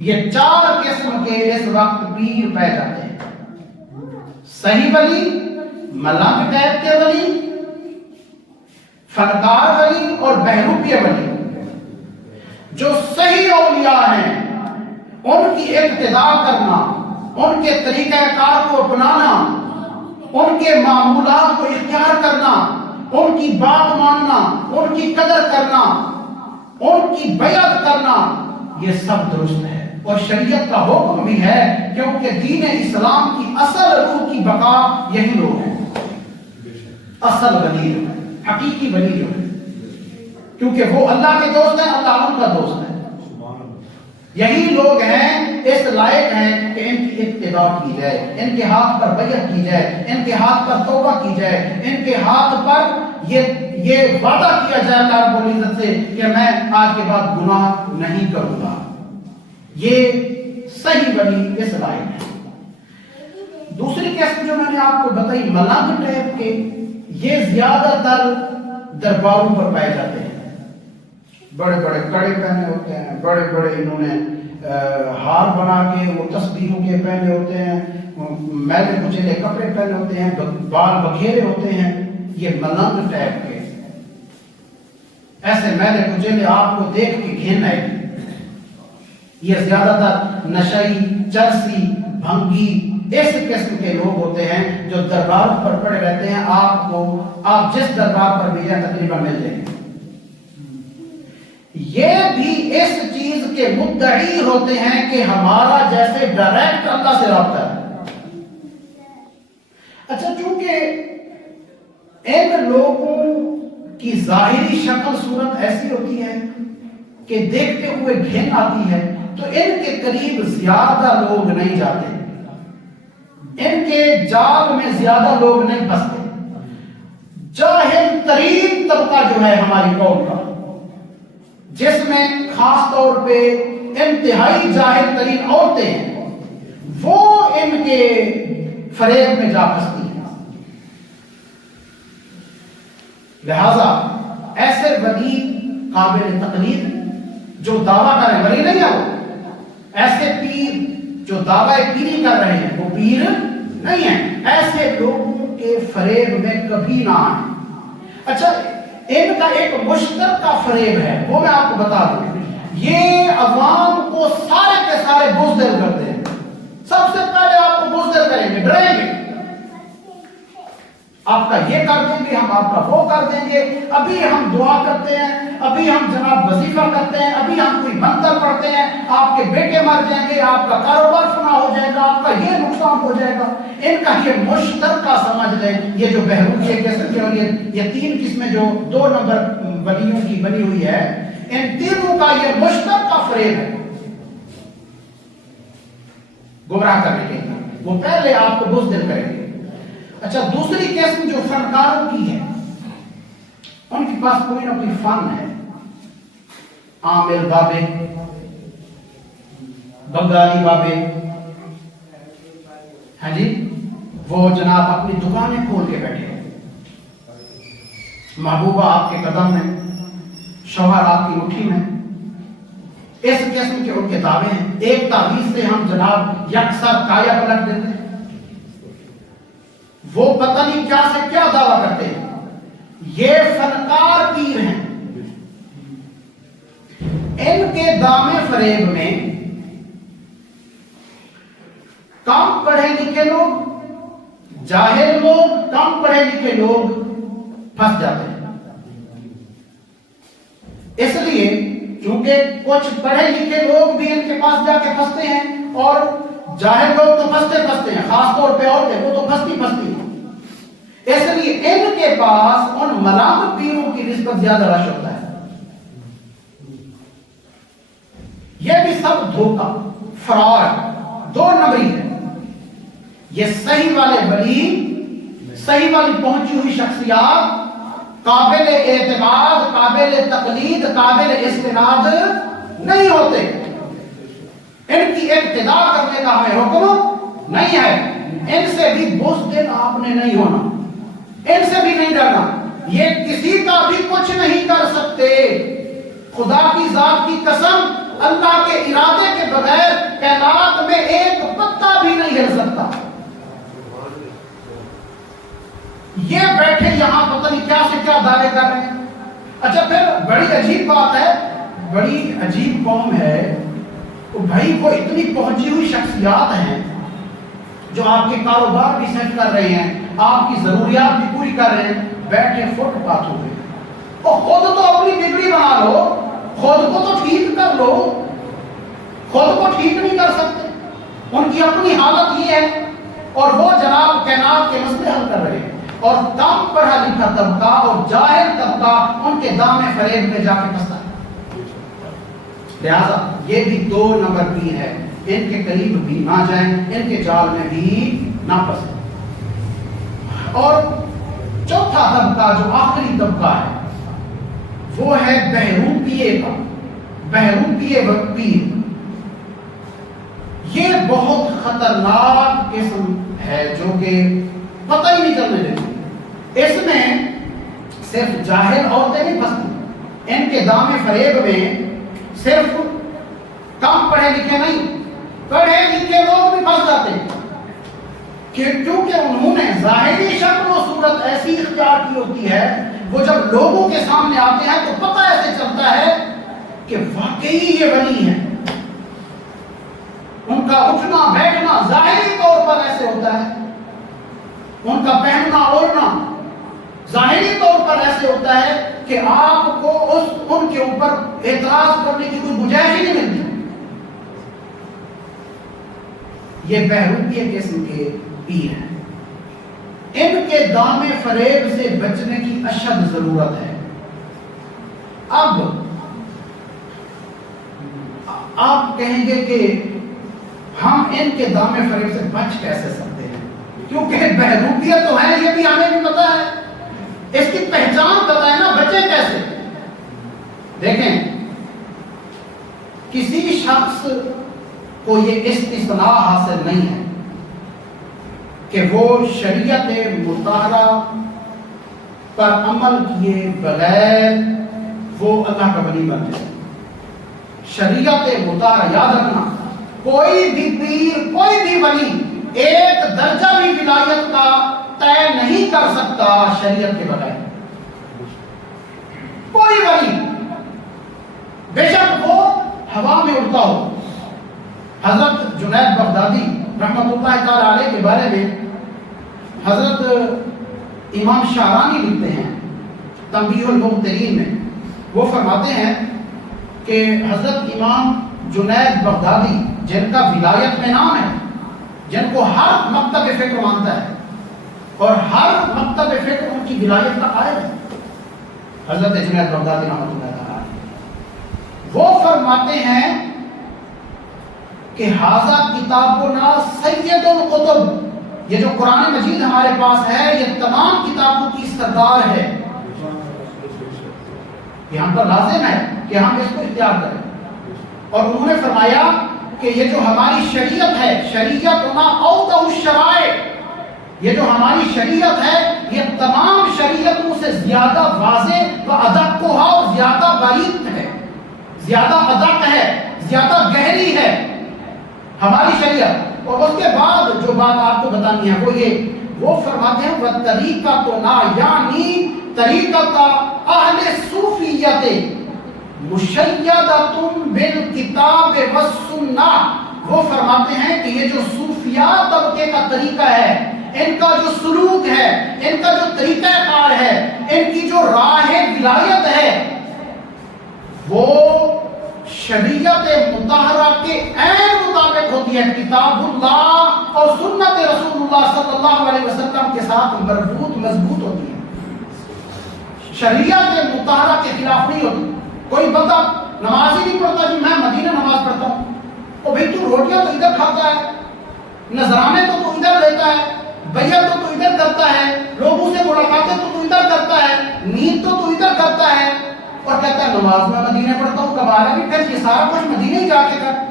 یہ 4 قسم کے اس وقت پیر پہ جاتے ہیں. صحیح ولی، ملنگ ٹائپ کے ولی، فنکار ولی اور بہروپیہ ولی. جو صحیح اولیاء ہیں ان کی اقتداء کرنا، ان کے طریقہ کار کو اپنانا، ان کے معمولات کو اختیار کرنا، ان کی بات ماننا، ان کی قدر کرنا، ان کی بیعت کرنا، یہ سب درست ہے. اور شریعت کا حکم بھی ہے، کیونکہ دین اسلام کی اصل روح کی بقا یہی لوگ ہیں. اصل ولی، حقیقی ولی جو ہے، کیونکہ وہ اللہ کے دوست ہیں، اللہ ان کا دوست ہے. یہی لوگ ہیں اس لائق ہیں کہ ان کی اتباع کی جائے، ان کے ہاتھ پر بیعت کی جائے، ان کے ہاتھ پر توبہ کی جائے، ان کے ہاتھ پر یہ وعدہ کیا جائے اللہ رب العزت سے کہ میں آج کے بعد گناہ نہیں کروں گا. یہ صحیح ولی اس لائق ہے. دوسری قسم جو میں نے آپ کو بتائی ملنگ ٹائپ کے، یہ زیادہ تر درباروں پر پائے جاتے ہیں. بڑے بڑے کڑے پہنے ہوتے ہیں، بڑے بڑے انہوں نے ہار بنا کے وہ تسبیحوں کے پہنے ہوتے ہیں، میلے کچیلے کپڑے پہنے ہوتے ہیں، بال بکھیرے ہوتے ہیں. یہ ملنگ ٹائپ کے ایسے میلے کچیلے آپ کو دیکھ کے گھن آئے گی. یہ زیادہ تر نشئی، چرسی، بھنگی اس قسم کے لوگ ہوتے ہیں جو دربار پر پڑے رہتے ہیں. آپ جس دربار پر بھی جائیں تقریباً مل جائیں گے. یہ بھی اس چیز کے مدعی ہوتے ہیں کہ ہمارا جیسے ڈائریکٹ اللہ سے رابطہ ہے. اچھا، چونکہ ان لوگوں کی ظاہری شکل صورت ایسی ہوتی ہے کہ دیکھتے ہوئے گھن آتی ہے، تو ان کے قریب زیادہ لوگ نہیں جاتے، ان کے جال میں زیادہ لوگ نہیں پھنستے. جاہل ترین طبقہ جو ہے ہماری قوم کا، جس میں خاص طور پہ انتہائی جاہل ترین عورتیں ہیں، وہ ان کے فریب میں جا پھنستی ہیں. لہذا ایسے ولی قابل تقلید جو دعویٰ کریں، ولی نہیں ہے وہ، ایسے پیر جو دعوی پیری کر رہے ہیں وہ پیر نہیں ہیں. ایسے لوگوں کے فریب میں کبھی نہ آئیں. اچھا، ان کا ایک مشترکہ فریب ہے، وہ میں آپ کو بتا دوں. یہ عوام کو سارے کے سارے بزدل کرتے ہیں. سب سے پہلے آپ کو بزدل کریں گے، ڈرائیں گے، آپ کا یہ کر دیں گے، ہم آپ کا وہ کر دیں گے. ابھی ہم دعا کرتے ہیں، ابھی ہم جناب وظیفہ کرتے ہیں، ابھی ہم کوئی منتر پڑھتے ہیں، آپ کے بیٹے مر جائیں گے، آپ کا کاروبار فنا ہو جائے گا، آپ کا یہ نقصان ہو جائے گا. ان کا یہ مشترکہ سمجھ لیں، یہ جو بہروپیہ قسم کے اور یہ 3 قسمیں جو 2 نمبر ولیوں کی بنی ہوئی ہے، ان تینوں کا یہ مشترکہ فریب ہے گمراہ کرنے کے لیے. وہ پہلے آپ کو بزدل کریں گے. اچھا، دوسری قسم جو فنکاروں کی ہے، ان کے پاس کوئی نہ کوئی فن ہے. عامر بابے، بنگالی بابے، ہاں جی، وہ جناب اپنی دکانیں کھول کے بیٹھے ہیں. محبوبہ آپ کے قدم میں، شوہر آپ کی مٹھی میں. اس قسم کے ان کے دعوے ہیں. ایک تعویذ سے ہم جناب یکسر کایا پلٹ دیتے ہیں. وہ پتہ نہیں کیا سے کیا دعویٰ کرتے ہیں. یہ فنکار پیر ہیں. ان کے دامے فریب میں کم پڑھے لکھے لوگ، جاہل لوگ، کم پڑھے لکھے لوگ پھنس جاتے ہیں. اس لیے چونکہ کچھ پڑھے لکھے لوگ بھی ان کے پاس جا کے پھنستے ہیں، اور جاہل لوگ تو پھنستے ہیں، خاص طور پہ عورتیں، وہ تو پھنستی ہیں. اس لیے ان کے پاس ان ملنگ پیروں کی نسبت زیادہ رش ہوتا ہے. یہ بھی سب دھوکہ، فراڈ، 2 نمبری ہے. یہ صحیح والے ولی، صحیح والی پہنچی ہوئی شخصیات قابل اعتماد، قابل تقلید، قابل استناد نہیں ہوتے. ان کی اقتداء کرنے کا ہمیں حکم نہیں ہے. ان سے بھی بزدل آپ نے نہیں ہونا، ان سے بھی نہیں ڈرنا. یہ کسی کا بھی کچھ نہیں کر سکتے. خدا کی ذات کی قسم، اللہ کے ارادے کے بغیر یہ بیٹھے یہاں پتہ نہیں کیا سے کیا دعوے کر رہے ہیں. اچھا پھر بڑی عجیب بات ہے، بڑی عجیب قوم ہے بھائی، وہ اتنی پہنچی ہوئی شخصیات ہیں جو آپ کے کاروبار بھی سیٹ کر رہے ہیں، آپ کی ضروریات بھی پوری کر رہے ہیں، بیٹھے فٹ پاتھوں پہ. اور خود تو اپنی بگڑی بنا لو، خود کو تو ٹھیک کر لو، خود کو ٹھیک نہیں کر سکتے. ان کی اپنی حالت یہ ہے اور وہ جناب کائنات کے مسئلے حل کر رہے ہیں، اور کم پڑھا لکھا طبقہ اور جاہل طبقہ ان کے دام فریب میں جا کے پھنستا ہے. لہذا یہ بھی 2 نمبر کی ہے، ان کے قریب بھی نہ جائیں، ان کے جال میں بھی نہ پھنسیں. اور چوتھا طبقہ جو آخری طبقہ ہے وہ ہے بہروپیے کا، بہروپیے پیر. یہ بہت خطرناک قسم ہے جو کہ پتہ ہی نہیں چلنے دیتی. اس میں صرف جاہل عورتیں نہیں پھنستی، ان کے دام فریب میں صرف کم پڑھے لکھے نہیں، پڑھے لکھے لوگ بھی پھنس جاتے ہیں، کیونکہ انہوں نے ظاہری شکل و صورت ایسی اختیار کی ہوتی ہے، وہ جب لوگوں کے سامنے آتے ہیں تو پتہ ایسے چلتا ہے کہ واقعی یہ ولی ہیں. ان کا اٹھنا بیٹھنا ظاہری طور پر ایسے ہوتا ہے، ان کا پہننا اوڑھنا ظاہری طور پر ایسے ہوتا ہے کہ آپ کو ان کے اوپر اعتراض کرنے کی کوئی گنجائش ہی نہیں ملتی. یہ بہروپیے قسم کے پیر ہیں. ان کے دام فریب سے بچنے کی اشد ضرورت ہے. اب آپ کہیں گے کہ ہم ان کے دام فریب سے بچ کیسے سکتے ہیں، کیونکہ بہروپیت تو ہے، یہ بھی ہمیں بھی پتا ہے، اس کی پہچان پتا ہے نا، بچے کیسے. دیکھیں کسی شخص کو یہ استثناء حاصل نہیں ہے کہ وہ شریعت مطہرہ پر عمل کیے بغیر وہ اللہ کا ولی بن جائے. شریعت مطہرہ یاد رکھنا، کوئی بھی پیر کوئی بھی ولی ایک درجہ بھی ولایت کا طے نہیں کر سکتا شریعت کے بغیر. کوئی ولی بے شک وہ ہوا میں اڑتا ہو. حضرت جنید بغدادی رحمۃ اللہ تعالی علیہ کے بارے میں حضرت امام شعرانی لکھتے ہیں تنبیہ المبتلین میں. وہ فرماتے ہیں کہ حضرت امام جنید بغدادی جن کا ولایت میں نام ہے، جن کو ہر مکتب فکر مانتا ہے اور ہر مکتب فکر ان کی ولایت کا قائل ہے، حضرت جنید بغدادی رحمۃ اللہ تعالی، وہ فرماتے ہیں کہ ھذا کتابنا سید الکتب، یہ جو قرآن مجید ہمارے پاس ہے یہ تمام کتابوں کی سردار ہے. یہ ہم پر لازم ہے کہ ہم اس کو اختیار کریں. اور انہوں نے فرمایا کہ یہ جو ہماری شریعت ہے، شریعتنا اوضح الشرائع، یہ جو ہماری شریعت ہے یہ تمام شریعتوں سے زیادہ واضح و ادق اور زیادہ باریک ہے، زیادہ ادق ہے، زیادہ گہری ہے ہماری شریعت. اور اس کے بعد جو بات آپ کو بتانی ہے وہ یہ، وہ فرماتے ہیں وَالطَّرِيقَتُنَا یعنی طریقت اہل صوفیت مشیدۃ بالکتاب والسنہ. وہ فرماتے ہیں کہ یہ جو صوفیاء طبقے کا طریقہ ہے، ان کا جو سلوک ہے، ان کا جو طریقہ کار ہے، ان کی جو راہ ولایت ہے، وہ شریعت مطہرہ کے عین مطابق ہوتی ہے، کتاب اللہ اور سنت رسول اللہ صلی اللہ علیہ وسلم کے ساتھ مربوط مضبوط ہوتی ہے، شریعت مطہرہ کے خلاف نہیں ہوتی. کوئی بندہ نماز ہی نہیں پڑھتا جی میں مدینہ نماز پڑھتا ہوں، اور بھائی تو روٹیاں تو ادھر کھاتا ہے، نذرانے تو ادھر لیتا ہے، بیعت تو ادھر کرتا ہے، لوگوں سے ملاقاتیں تو ادھر کرتا ہے، نیند تو ادھر کرتا ہے، اور کہتا ہے نماز میں مدینے پڑھتا ہوں، کمانا بھی پھر یہ سارا کچھ مدینے ہی جا کے کر.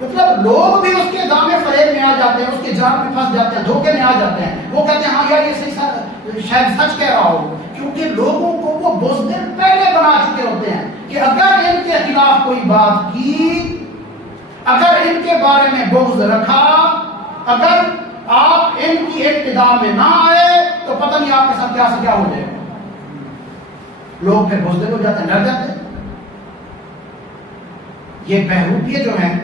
مطلب لوگ بھی اس کے دام فریب میں آ جاتے ہیں، اس کے جال میں پھنس جاتے ہیں، دھوکے میں آ جاتے ہیں. وہ کہتے ہیں ہاں یار یہ صحیح شاید سچ کہہ رہا ہو، کیونکہ لوگوں کو وہ بزدل پہلے بنا چکے ہوتے ہیں کہ اگر ان کے خلاف کوئی بات کی، اگر ان کے بارے میں بغض رکھا، اگر آپ ان کی ابتدا میں نہ آئے تو پتہ نہیں آپ کے ساتھ کیا سے کیا ہو جائے. لوگ پھر بزدل ہو جاتے ہیں, ڈر جاتے ہیں. یہ بہروپیے جو ہیں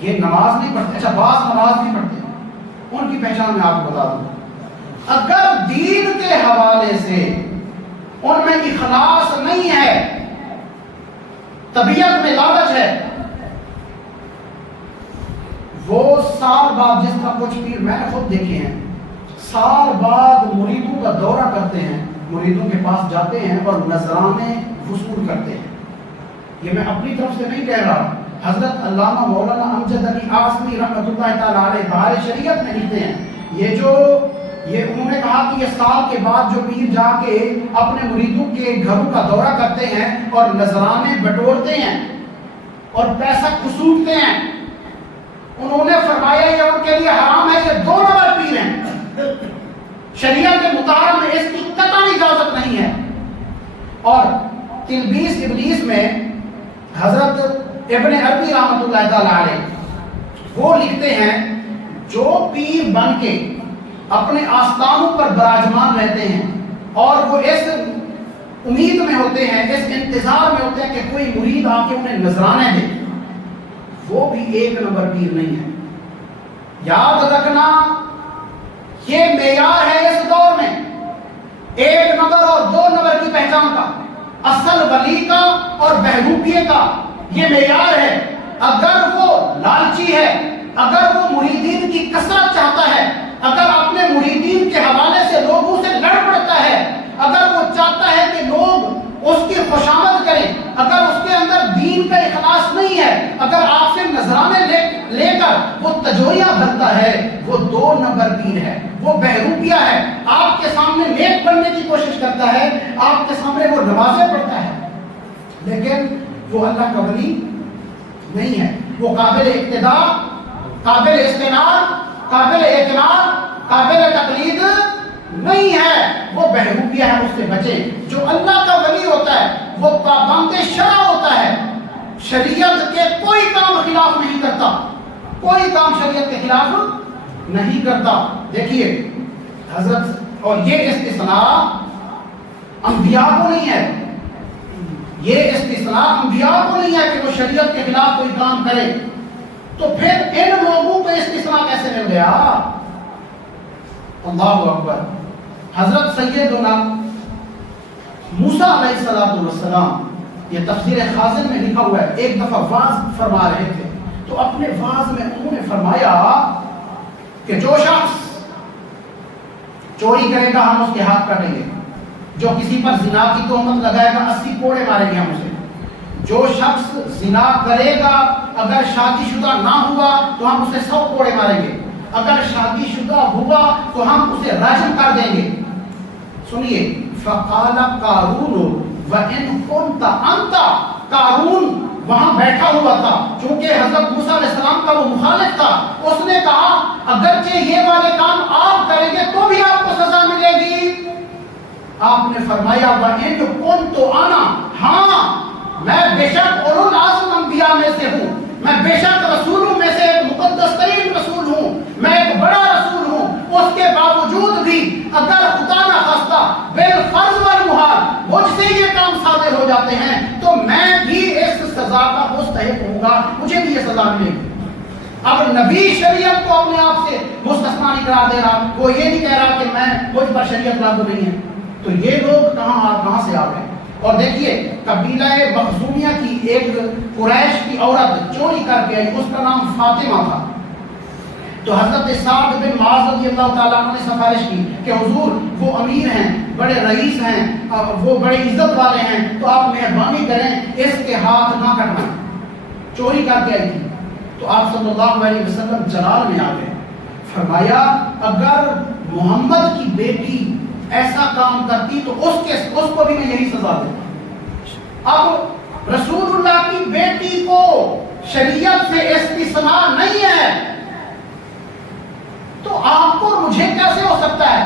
یہ نماز نہیں پڑھتے. اچھا بعض نماز نہیں پڑھتے, ان کی پہچان میں آپ کو بتا دوں. اگر دین کے حوالے سے ان میں اخلاص نہیں ہے, طبیعت میں لالچ ہے, وہ سال بعد, جس طرح کچھ پیر میں نے خود دیکھے ہیں, سال بعد مریدوں کا دورہ کرتے ہیں, مریدوں کے پاس جاتے ہیں اور نذرانے وصول کرتے ہیں. یہ میں اپنی طرف سے نہیں کہہ رہا, حضرت علامہ مولانا امجد علی اعظمی رحمۃ اللہ تعالیٰ علیہ بہار شریعت میں لکھتے ہیں, یہ انہوں نے کہا کہ یہ سال کے بعد جو پیر جا کے اپنے مریدوں کے گھروں کا دورہ کرتے ہیں اور نذرانے بٹورتے ہیں اور پیسہ کھسوٹتے ہیں, انہوں نے فرمایا یہ ان کے لیے حرام ہے. یہ 2 نمبر پیر ہیں, شریعت کے مطالعہ میں اس کی قطعی اجازت نہیں ہے. اور تلبیس ابلیس میں حضرت ابن عربی رحمۃ اللہ تعالیٰ علیہ وہ لکھتے ہیں, جو پیر بن کے اپنے آستانوں پر براجمان رہتے ہیں اور وہ اس امید میں ہوتے ہیں, اس انتظار میں ہوتے ہیں کہ کوئی مرید آ کے انہیں نذرانے دے, وہ بھی 1 نمبر پیر نہیں ہے. یاد رکھنا یہ معیار ہے اس دور میں 1 نمبر اور 2 نمبر کی پہچان کا, اصل ولی کا اور بہروپیے کا یہ معیار ہے. اگر وہ لالچی ہے, اگر وہ مریدین کی کثرت چاہتا ہے, اگر اپنے مریدین کے حوالے سے لوگوں سے لڑ پڑتا ہے, اگر وہ چاہتا ہے کہ لوگ اس کی خوشامد کریں, اگر اس کے اندر دین کا اخلاص نہیں ہے, اگر آپ سے نذرانے لے کر وہ تجوریاں بھرتا ہے, وہ 2 نمبر پیر ہے, وہ بہروپیہ ہے. آپ کے سامنے نیک بننے کی کوشش کرتا ہے, آپ کے سامنے وہ نمازیں پڑھتا ہے, لیکن وہ اللہ کا ولی نہیں ہے. وہ قابل اقتداء, قابل استناد, قابل اعتماد, قابل تقلید نہیں ہے. وہ بہروپیہ ہے, اس سے بچے. جو اللہ کا ولی ہوتا ہے وہ پابند شرع ہوتا ہے, شریعت کے کوئی کام خلاف نہیں کرتا, کوئی کام شریعت کے خلاف نہیں کرتا. دیکھیے حضرت, اور یہ استثناء انبیاء کو نہیں ہے, یہ استثناء انبیاء کو نہیں ہے کہ وہ شریعت کے خلاف کوئی کام کرے. تو پھر ان لوگوں کو استثناء کیسے مل گیا؟ اللہ اکبر. حضرت سیدنا موسیٰ علیہ السلام, یہ تفسیر خازن میں لکھا ہوا ہے, ایک دفعہ واعظ فرما رہے تھے, تو اپنے واعظ میں انہوں نے فرمایا کہ جو شخص چوری کرے گا ہم اس کے ہاتھ کاٹیں گے, جو کسی پر زنا کی تہمت لگائے گا 80 کوڑے ماریں گے ہم اسے, جو شخص زنا کرے گا اگر شادی شدہ نہ ہوا تو ہم اسے 100 کوڑے ماریں گے, اگر شادی شدہ ہوا تو ہم اسے راجم کر دیں گے. سنیے, فقال قارون وَإِن كُنْتَ أَنْتَ, قارون وہاں بیٹھا ہوا تھا, چونکہ حضرت موسیٰ علیہ السلام کا وہ مخالف تھا. اس نے کہا اگرچہ یہ والے کام آپ کریں گے تو بھی آپ کو سزا ملے گی. آپ نے فرمایا وَإِن كُنْتُ أَنَا, ہاں میں بے شک اولو العزم انبیاء میں سے ہوں, میں بے شک رسولوں میں سے ایک مقدس ترین رسول ہوں, میں ایک بڑا رسول ہوں. اس کے باوجود بھی اگر خدا نہ خواستہ بالفرض والمحال مجھ سے یہ کام صادر ہو جاتے ہیں تو میں بھی اس سزا کا مستحق ہوں گا, مجھے بھی یہ سزا ملے گی. اب نبی شریعت کو اپنے آپ سے مستثنی نہیں قرار دے رہا, وہ یہ نہیں کہہ رہا کہ میں مجھ پر شریعت لاگو نہیں ہے. تو یہ لوگ کہاں سے آ گئے؟ اور دیکھیے قبیلہ مخزومیہ کی ایک قریش کی عورت چوری کر کے آئی, اس کا نام فاطمہ تھا. تو حضرت سعد بن معاذ رضی اللہ تعالیٰ عنہ نے سفارش کی کہ حضور وہ امیر ہیں, بڑے رئیس ہیں, وہ بڑے عزت والے ہیں, تو آپ مہربانی کریں اس کے ہاتھ نہ کٹوائیں. چوری کر کے آئی تھی. تو آپ صلی اللہ علیہ وسلم جلال میں آ گئے, فرمایا اگر محمد کی بیٹی ایسا کام کرتی تو اس کو بھی میں یہی سزا دیتا. اب رسول اللہ کی بیٹی کو شریعت سے استثناء نہیں ہے تو آپ کو مجھے کیسے ہو سکتا ہے؟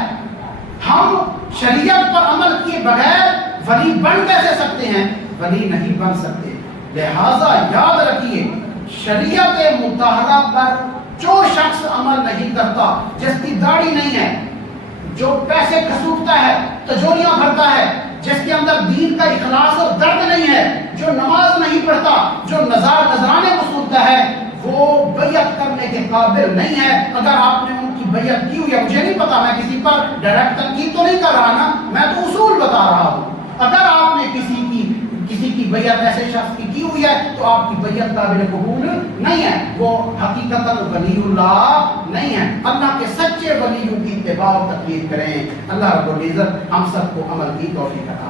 ہم شریعت پر عمل کیے بغیر ولی بن کیسے سکتے ہیں؟ ولی نہیں بن سکتے. لہذا یاد رکھیے شریعت مطہرہ پر جو شخص عمل نہیں کرتا, جس کی داڑھی نہیں ہے, جو پیسے کھسوٹتا ہے، تجوریاں بھرتا ہے، جس کے اندر دین کا اخلاص اور درد نہیں ہے، جو نماز نہیں پڑھتا، جو نذرانے وصولتا ہے، وہ بیعت کرنے کے قابل نہیں ہے۔ اگر آپ نے ان کی بیعت کی ہوئی ہے، مجھے نہیں پتا، میں کسی پر ڈائریکٹ تنقید تو نہیں کر رہا نا، میں تو اصول بتا رہا ہوں۔ اگر آپ نے کسی کی بیعت ایسے شخص کی ہوئی ہے تو آپ کی بیعت قابل قبول نہیں ہے، وہ حقیقتاً ولی اللہ نہیں ہے۔ اللہ کے سچے ولیوں کی اتباع و تقلید کریں۔ اللہ رب العزت ہم سب کو عمل کی توفیق عطا